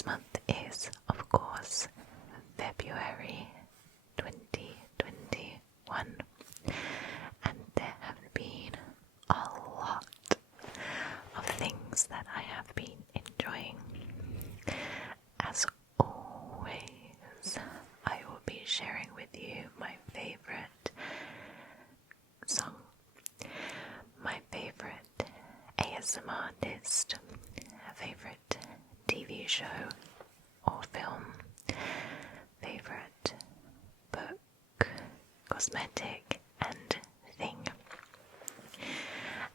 this month is, of course, February 2021, and there have been a lot of things that I have been enjoying. As always, I will be sharing with you my favorite song, my favorite ASMR artist, favorite TV show or film, favorite book, cosmetic and thing.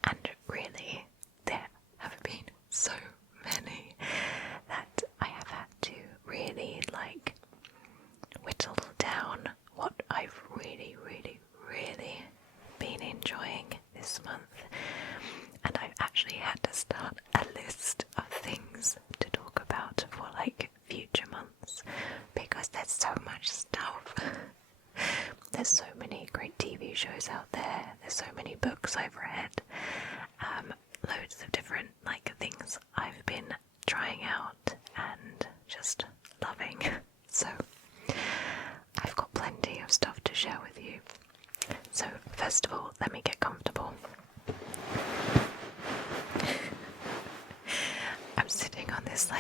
And really, there have been so many that I have had to really whittle down what I've really been enjoying this month. And I've actually had to start a list of things to talk about for future months, because there's so much stuff. There's so many great TV shows out there, there's so many books I've read, loads of different things I've been trying out and just loving. So I've got plenty of stuff to share with you. So first of all, let me get comfortable. I'm sitting on this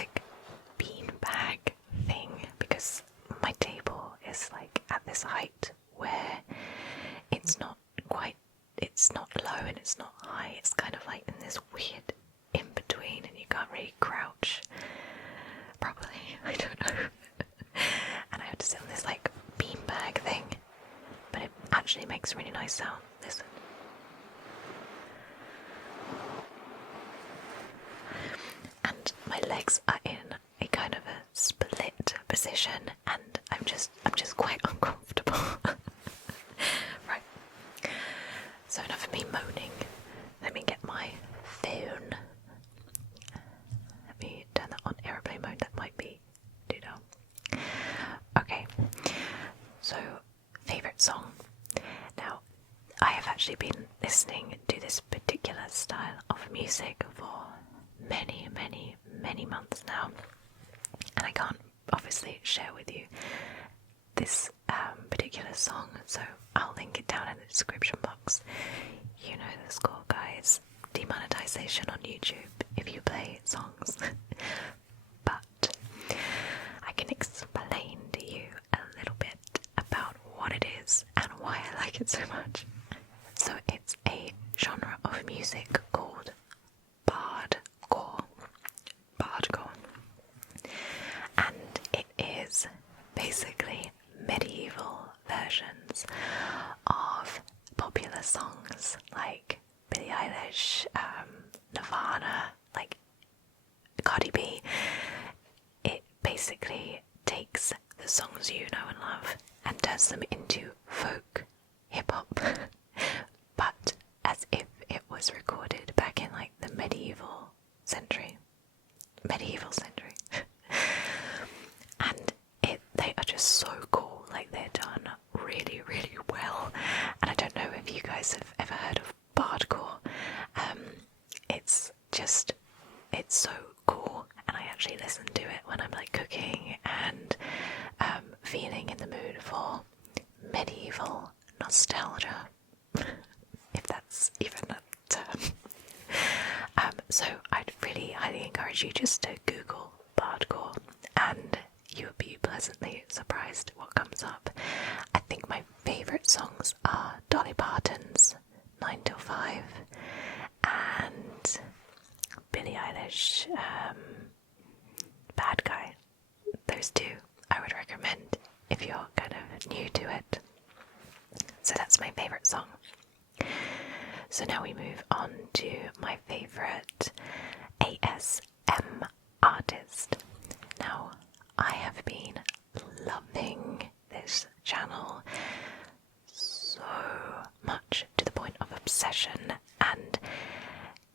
bean bag thing because my table is at this height where it's not low and it's not high. It's kind of in this weird in between, and you can't really crouch properly. I don't know. And I have to sit on this bean bag thing, but it actually makes a really nice sound. Listen. And my legs are in a kind of a split position, and I'm just quite uncomfortable. Right. So enough of me moaning. Let me get my phone. Let me turn that on airplane mode. That might be too dumb. Okay. So, favourite song. Now, I have actually been listening to this particular style of music for many months now, and I can't obviously share with you this particular song, so I'll link it down in the description box. You know the score, guys. Demonetization on YouTube if you play songs. But I can explain to you a little bit about what it is and why I like it so much. So it's a genre of music called bardcore. And it is basically medieval versions of popular songs like Billie Eilish, Nirvana, Cardi B. It basically takes the songs you know and love and turns them into folk hip-hop, but as if it was recorded back in the medieval century. And they are just so cool. They're done really well. And I don't know if you guys have ever heard of bardcore. It's so cool, and I actually listen to it when I'm cooking and feeling in the mood for medieval nostalgia, if that's even a term. So I'd really highly encourage you just to Google bardcore, and you'll be pleasantly surprised at what comes up. I think my favourite songs are Dolly Parton's 9 till 5 and Billie Eilish, Bad Guy. Those two I would recommend if you're kind of new to it. So that's my favourite song. So now we move on to my favourite ASM artist. Now, I have been loving this channel so much, to the point of obsession, and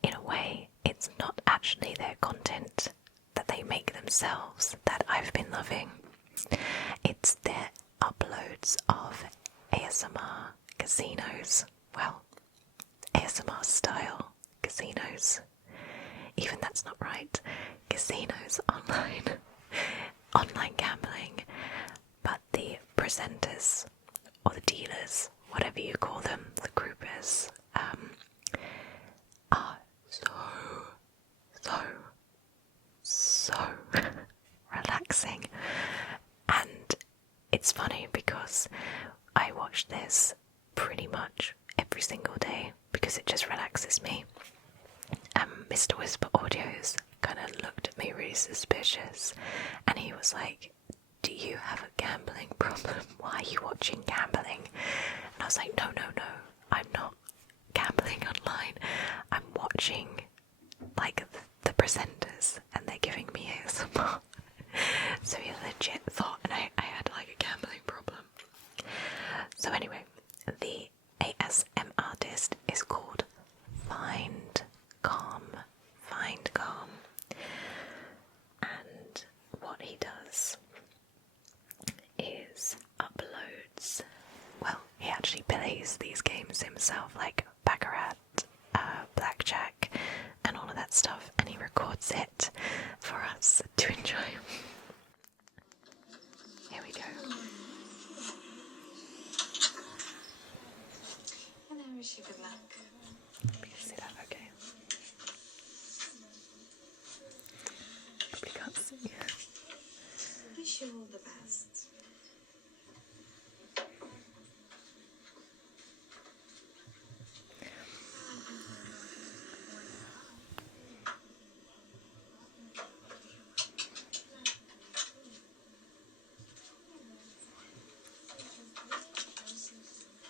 in a way it's not actually their content that they make themselves that I've been loving. It's their uploads of ASMR casinos. Well, ASMR style casinos. Even that's not right. Casinos online. online gambling, but the presenters or the dealers, whatever you call them, the groupers, are so relaxing. And it's funny because I watch this pretty much every single day because it just relaxes me. Mr. WhisperAudios kind of looked at me really suspicious, and he was like, "Do you have a gambling problem? Why are you watching gambling?" And I was like, no, I'm not gambling online. I'm watching like the presenters, and they're giving me ASMR. So he legit thought, and I had like a gambling problem. So anyway, the ASM artist is called Find Calm. And what he does is uploads, well, he actually plays these games himself, like Baccarat, Blackjack, and all of that stuff, and he records it for us to enjoy. Here we go. And I wish you good luck. You can see that, okay? Probably can't see. Wish you all the best.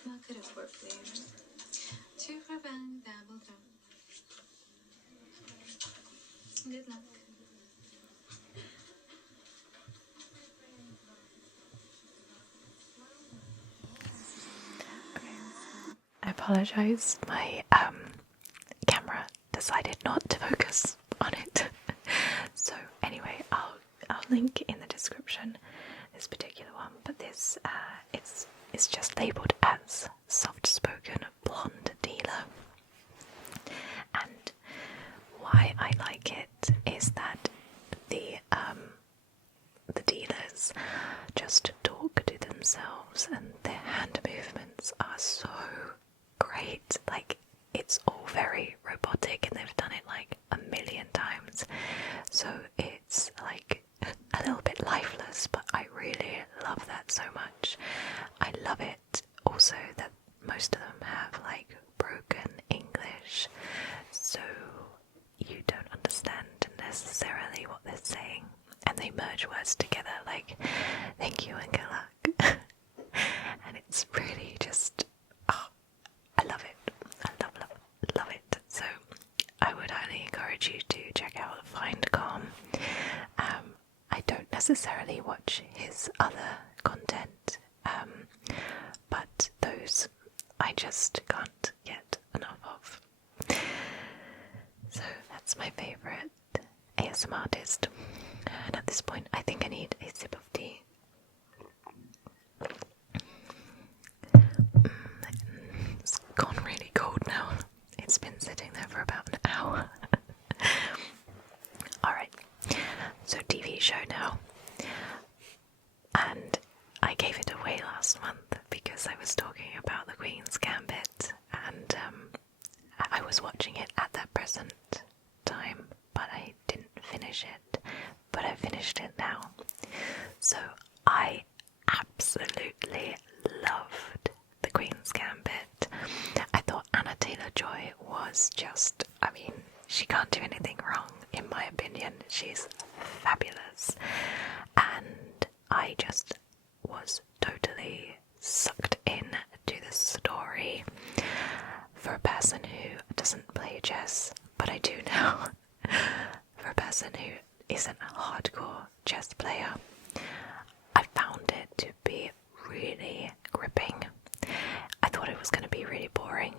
What could have worked there? 2 for bang, double drop. Good luck. I apologise, my camera decided not to focus on it. So anyway, I'll link in the description this particular one, but this it's just labelled as soft-spoken blonde dealer. And why I like it is that the dealers just talk to themselves, and their hand movements are so great. Like, it's all very robotic, and they've done it like a million times, so it's like a little bit lifeless, but I really love that so much. I love it also that most of them have like broken English, so you don't understand necessarily what they're saying, and they merge words together like thank you and good luck. And it's really just, oh, I love it. I love it. So I would highly encourage you to check out Find Calm. I don't necessarily watch his other content, but those I just can't get enough of. So that's my favourite ASM artist. And at this point, I think I need a sip of tea. It's gone really cold now. It's been sitting there for about an hour. Alright, so TV show now. And I gave it away last month because I was talking about the Queen's Gambit, and I was watching it at that present time, but I didn't finish it. But I finished it now. So I absolutely loved the Queen's Gambit. I thought Anna Taylor-Joy was just, I mean, she can't do anything wrong, in my opinion. She's fabulous. And I just was totally sucked in to the story. For a person who doesn't play chess, but I do now, for a person who isn't a hardcore chess player, I found it to be really gripping. I thought it was going to be really boring,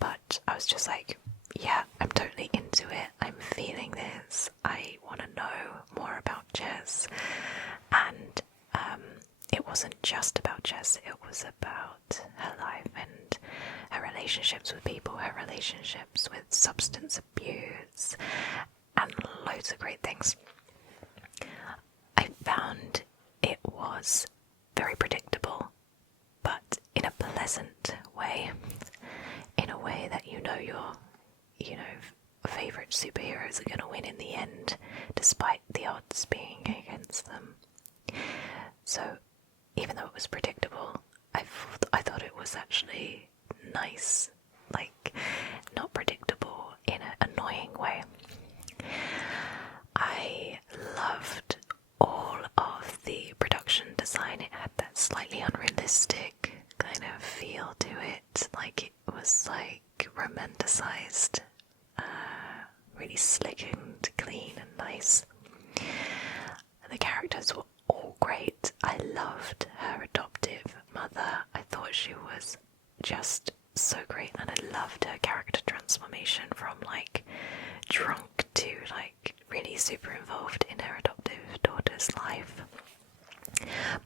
but I was just like, yeah, I'm totally into it. I'm feeling this. I want to know more about chess. And it wasn't just about chess, it was about her life and her relationships with people, her relationships with substance abuse, and loads of great things. I found it was very predictable, but in a pleasant way, in a way that your favourite superheroes are going to win in the end, despite the odds being against them. So, even though it was predictable, I thought it was actually nice, like, not predictable in an annoying way. I loved all of the production design. It had that slightly unrealistic kind of feel to it, like it was like romanticized, really slick and clean and nice. The characters were all great. I loved her adoptive mother. I thought she was just so great, and I loved her character transformation from like drunk to like really super involved in her adoptive daughter's life.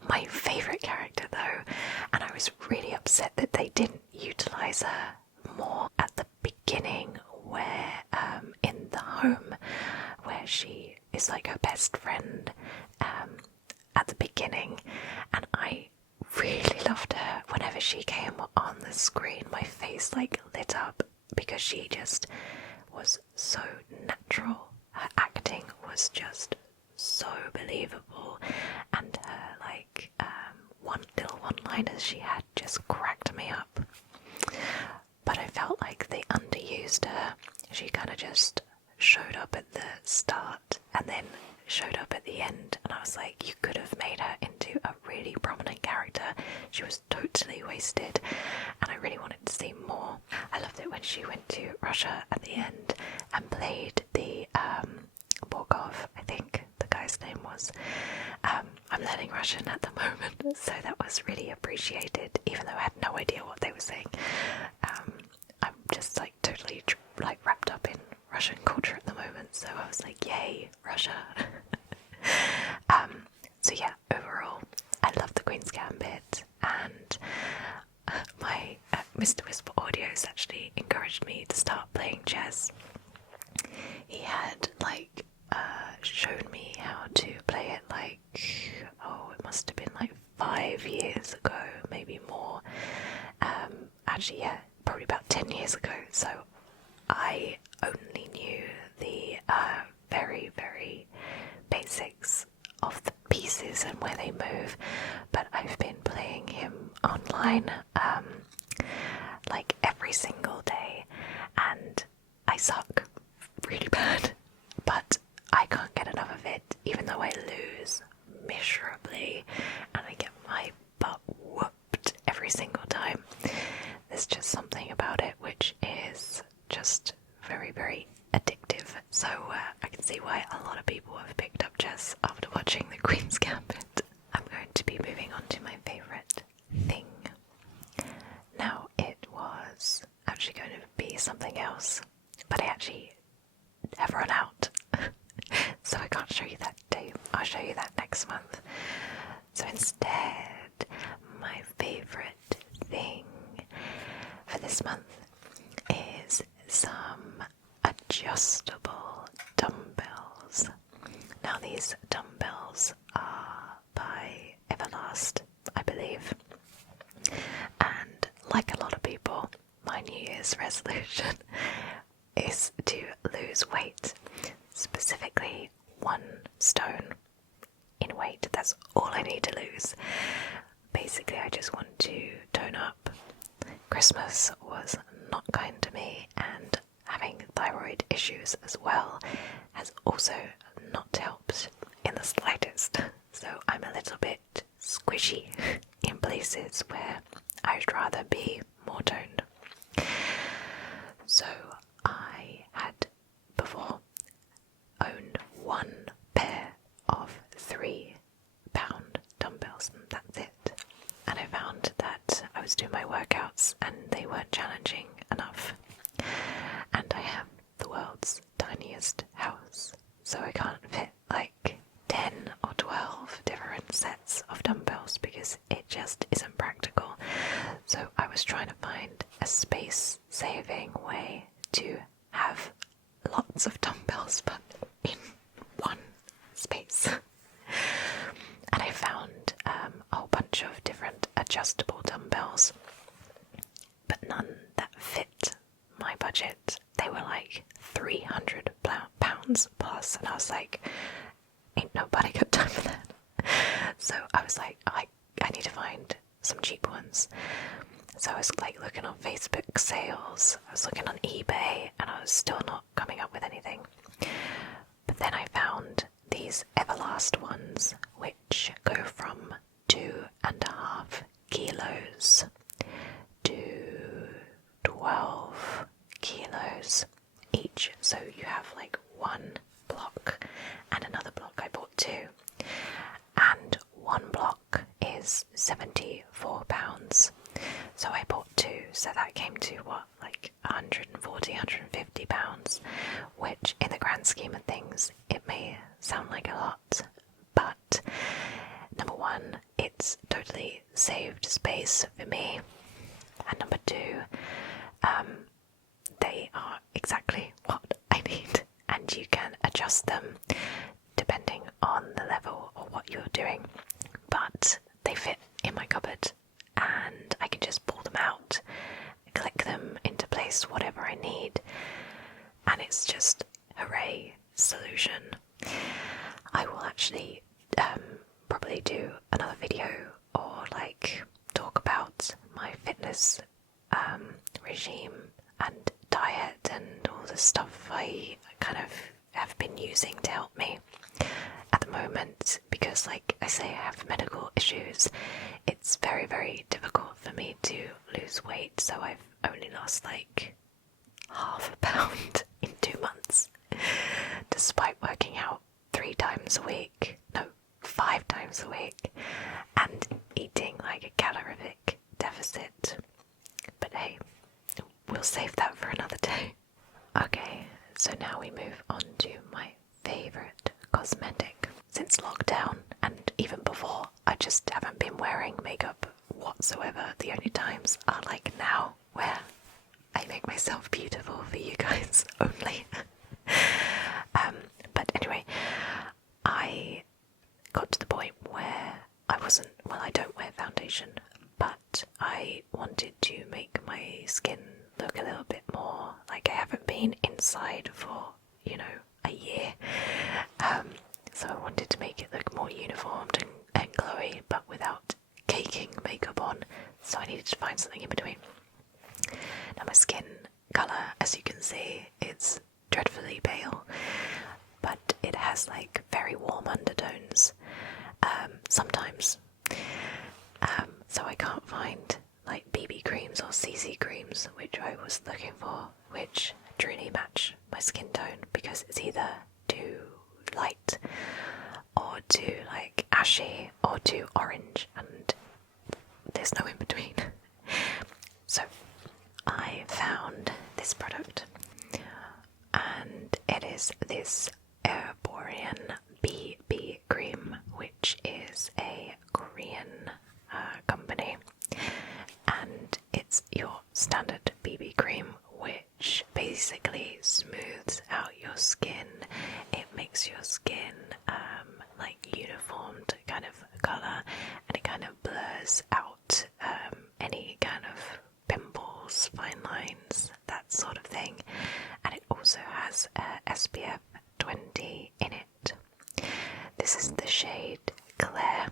My favourite character though, and I was really upset that they didn't utilise her more at the beginning, where in the home where she is like her best friend at the beginning, and I really loved her. Whenever she came on the screen, my face like lit up because she just was so natural. Her acting was just so believable, and her like one-liners she had just cracked me up. But I felt like they underused her. She kind of just showed up at the start and then showed up at the end, and I was like, you could have made her into a really prominent character. She was totally wasted, and I really wanted to see more. I loved it when she went to Russia at the end and played the Borgov, I think the guy's name was. I'm learning Russian at the moment, so that was really appreciated, even though I had no idea what they were saying. I'm just like totally like wrapped up in Russian culture at the moment, so I was like, yay, Russia. So yeah, overall, I love the Queen's Gambit, and my Mr. WhisperAudios actually encouraged me to start playing chess. He had like shown me how to play it like, it must have been like 5 years ago, maybe more. Actually, yeah, probably about 10 years ago. So I only knew the very, very basics of the pieces and where they move, but I've been playing him online like every single day, and I suck really bad, but I can't get enough of it, even though I lose miserably and I get my butt whooped every single time. There's just something about it which is just very, very addictive. So I can see why a lot of people have picked up chess after watching the Queen's Gambit. I'm going to be moving on to my favourite thing. Now, it was actually going to be something else, but I actually have run out. So I can't show you that today. I'll show you that next month. So instead, my favourite thing for this month is some adjustable dumbbells. Now these dumbbells are by Everlast, I believe. And like a lot of people, my New Year's resolution is to lose weight, specifically 1 stone in weight. That's all I need to lose. Basically, I just want to tone up. Christmas was not kind to me, and having thyroid issues as well has also not helped in the slightest. So I'm a little bit squishy in places where I'd rather be more toned. So I had before owned 1 pair of 3-pound dumbbells, and that's it. And I found that I was doing my workouts and they weren't challenging enough. And I have the world's tiniest house, so I can't fit like 10 or 12 different sets of dumbbells because it just isn't practical. So I was trying to find a space-saving way to have lots of dumbbells but in one space. adjustable dumbbells, but none that fit my budget. They were like £300 plus, and I was like, ain't nobody got time for that. So I was like, I need to find some cheap ones. So I was like looking on Facebook sales, I was looking on eBay, and I was still not coming up with anything. But then I found these Everlast ones, which go from 2.5 kilos to 12 kilos each. So you have like one block and another block. I bought two, and one block is £74. So I bought two, so that came to what, like £140, £150, which in the grand scheme of things, it may sound like a lot, but number one, it's totally saved space for me, and number two, they are exactly what I need, and you can adjust them depending on the level or what you're doing, but they fit in my cupboard and I can just pull them out, click them into place, whatever I need, and it's just hooray solution. I will actually probably do another video or like talk about my fitness regime and diet and all the stuff I kind of have been using to help me at the moment, because like I say, I have medical issues. It's very, very difficult for me to lose weight, so I've only lost like half a pound in 2 months, despite working out 3 times a week, no, 5 times a week, and eating like a calorific deficit. But hey, we'll save that for another day. Okay, so now we move on to my favourite cosmetic. Since lockdown, and even before, I just haven't been wearing makeup whatsoever. The only times are like now, where I make myself beautiful for you guys only. But anyway, I got to the point where I don't wear foundation, but I wanted to make my skin look a little bit more like I haven't been inside for, a year. So I wanted to make it look more uniformed and glowy, but without caking makeup on, so I needed to find something in between. Now my skin colour, as you can see, it's dreadfully pale, but it has like very warm undertones sometimes. So I can't find like BB creams or CC creams, which I was looking for, which truly match my skin tone, because it's either too light or too like ashy or too orange, and there's no in between. So I found this product, and it is this Borean BB cream, which is a Korean company, and it's your standard BB cream, which basically smooths out your skin. It makes your skin like uniformed kind of colour, and it kind of blurs out any kind of pimples, fine lines, that sort of thing. And it also has SPF 20 in it. This is the shade Claire,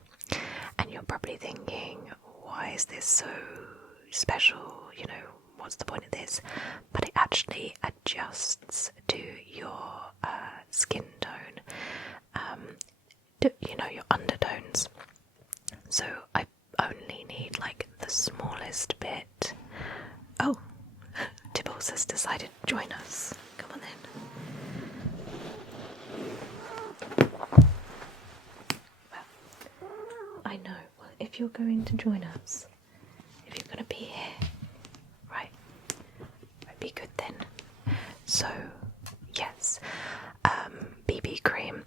and you're probably thinking, why is this so special? What's the point of this? But it actually adjusts to your skin tone, your undertones. So I only need like the smallest bit. Oh, Tibbles has decided to join us. Come on then. Well, I know. Well, if you're going to join us, if you're going to be here, right, be good then. So, yes, BB cream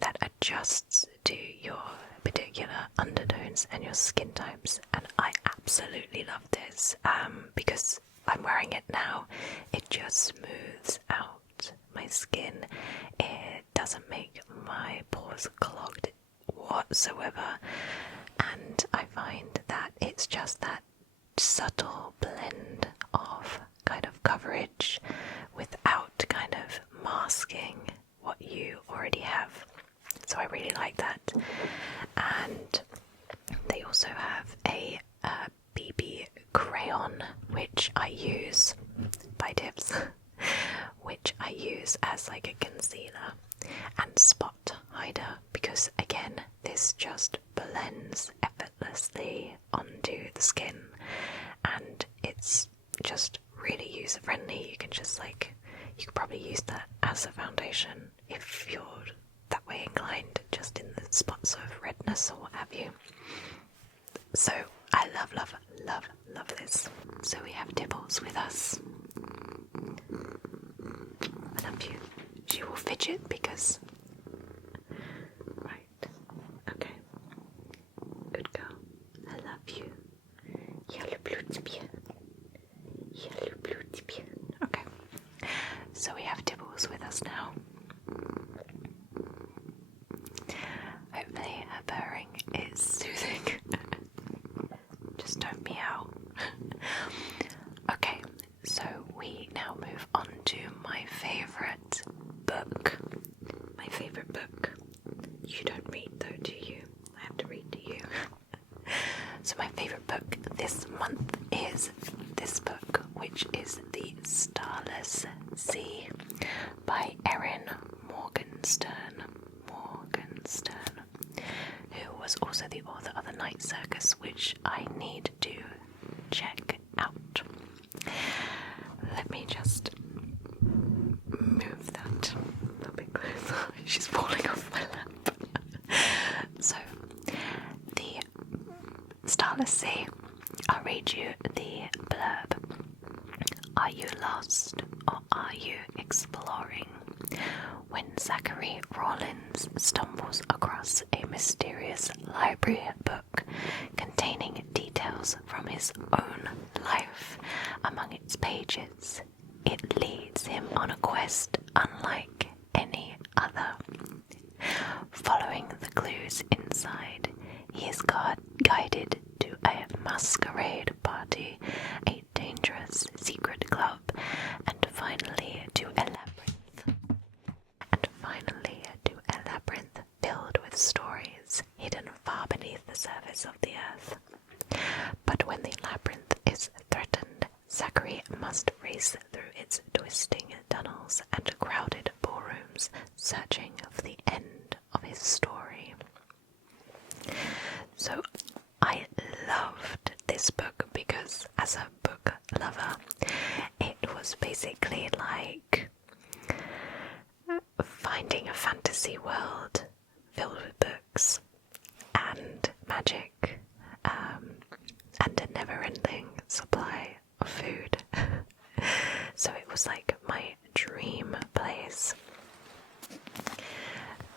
that adjusts to your particular undertones and your skin types, and I absolutely love this because I'm wearing it now. It just smooths out my skin. It doesn't make my pores clogged whatsoever. And I find that it's just that subtle blend of kind of coverage without kind of masking what you already have. So I really like that. And they also have a BB crayon, which I use by Tibbs, which I use as like a concealer and spot hider, because again, this just blends effortlessly onto the skin, and it's just really user friendly. You can just you could probably use that as a foundation if you're that way inclined, just in the spots of redness or what have you. So I love, love, love, love this. So we have Dibbles with us. I love you. She will fidget because... Right. Okay. Good girl. I love you. Yellow Blutbier. Yellow Blutbier. Okay. So we have Dibbles with us now. Hopefully her purring is soothing. Just don't meow. Okay, so we now move on to my favourite book. My favourite book. You don't read though, do you? I have to read to you. So my favourite book this month is this book, which is The Starless Sea by Erin Morgenstern, who was also the author of The Night Circus, which I need to check out. Let me just move that a bit closer. She's falling off my lap. So, The Starless Sea. I'll read you the blurb. Are you lost or are you exploring? When Zachary Rawlins stumbles across a mysterious library book containing details from his own life among its pages, it leads him on a quest unlike any other. Following the clues inside, he is guided to a masquerade party, a dangerous secret club, and finally to a labyrinth filled with stories hidden far beneath the surface of the earth. But when the labyrinth is threatened, Zachary must race through its twisting tunnels and crowded ballrooms, searching for the end of his story. So I loved this book because, as a book lover, it was basically like finding a fantasy world filled with books and magic, and a never-ending supply of food. So it was like my dream place.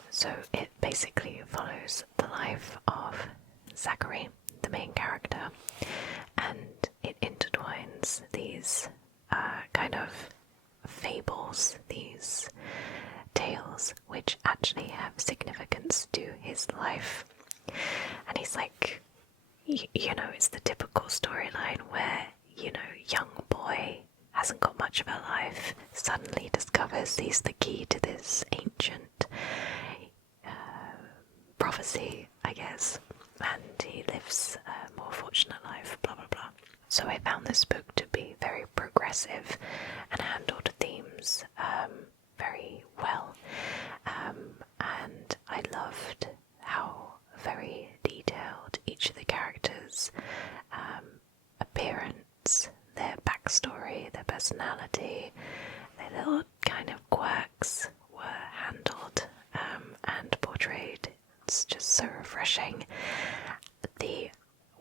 So it basically follows the life of Zachary, the main character, and it intertwines these kind of fables, these tales which actually have significance to his life. And he's like, you know, it's the typical storyline where, you know, young boy hasn't got much of a life, suddenly discovers he's the key to this ancient prophecy, I guess, and he lives a more fortunate life, blah blah blah. So I found this book to be very progressive and handled themes very well, and I loved how very detailed each of the characters' appearance, their backstory, their personality, their little kind of quirks were handled and portrayed. It's just so refreshing. The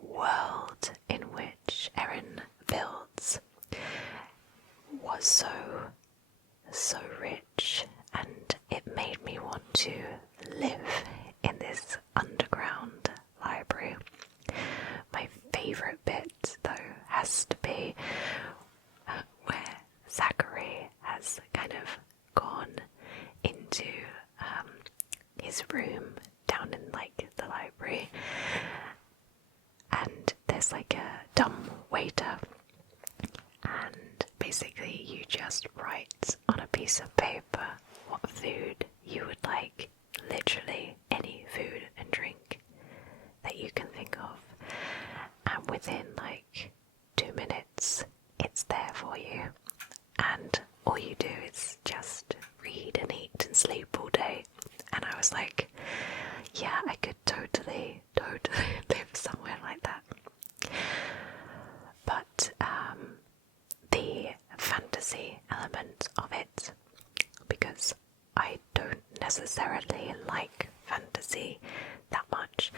world in which Erin builds was so rich, and it made me want to live in this underground library. My favourite bit, though, has to be where Zachary has kind of gone into his room down in like the library, and there's like a dumb waiter, and basically you just write on a piece of paper what food you would like, literally any food and drink that you can think of, and within like 2 minutes it's there for you, and all you do is just read and eat and sleep all day. And I was like, yeah, I could totally live somewhere like that. But the fantasy element of it, because I don't necessarily like fantasy that much,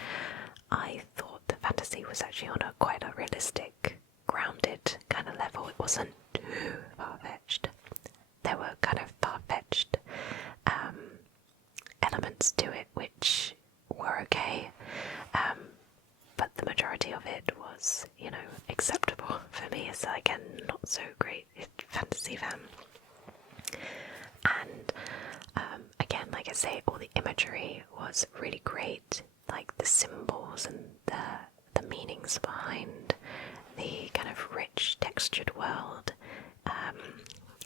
I thought the fantasy was actually on quite a realistic, grounded kind of level. It wasn't too far-fetched. There were kind of far-fetched elements to it which were okay, but the majority of it was, acceptable for me as like a not so great fantasy fan. And again, like I say, all the imagery was really great, like the symbols and the meanings behind the kind of rich textured world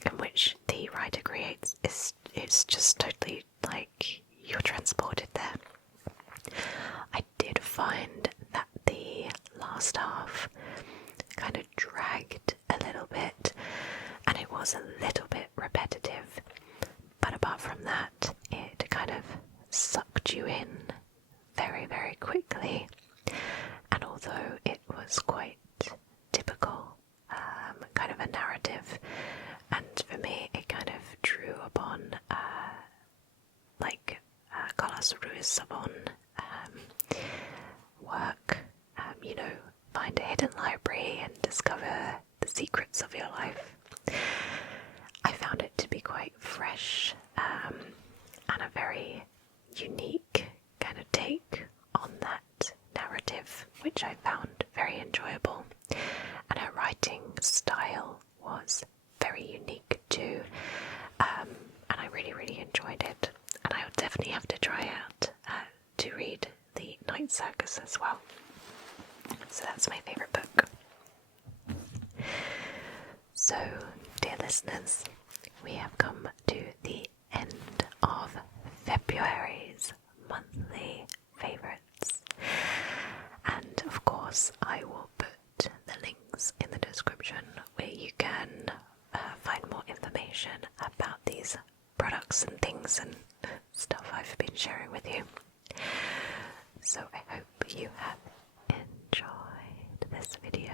in which the writer creates is just totally like you're transported there. I did find that the last half kind of dragged a little bit, and it was a little bit repetitive, but apart from that, it kind of sucked you in very, very quickly. And although it was quite typical kind of a narrative, and for me it kind of drew upon Carlos Ruiz Savon work, find a hidden library and discover the secrets of your life. I found it to be quite fresh and a very unique kind of take on that narrative, which I found very enjoyable. And her writing style was very unique too, and I really, really enjoyed it. And I would definitely have to try out to read The Night Circus as well. So that's my favourite book. So, dear listeners, we have come to the end of February's monthly favourites. And of course, I will put the links in the description where you can find more information about these products and things and stuff I've been sharing with you. So I hope you have enjoyed this video.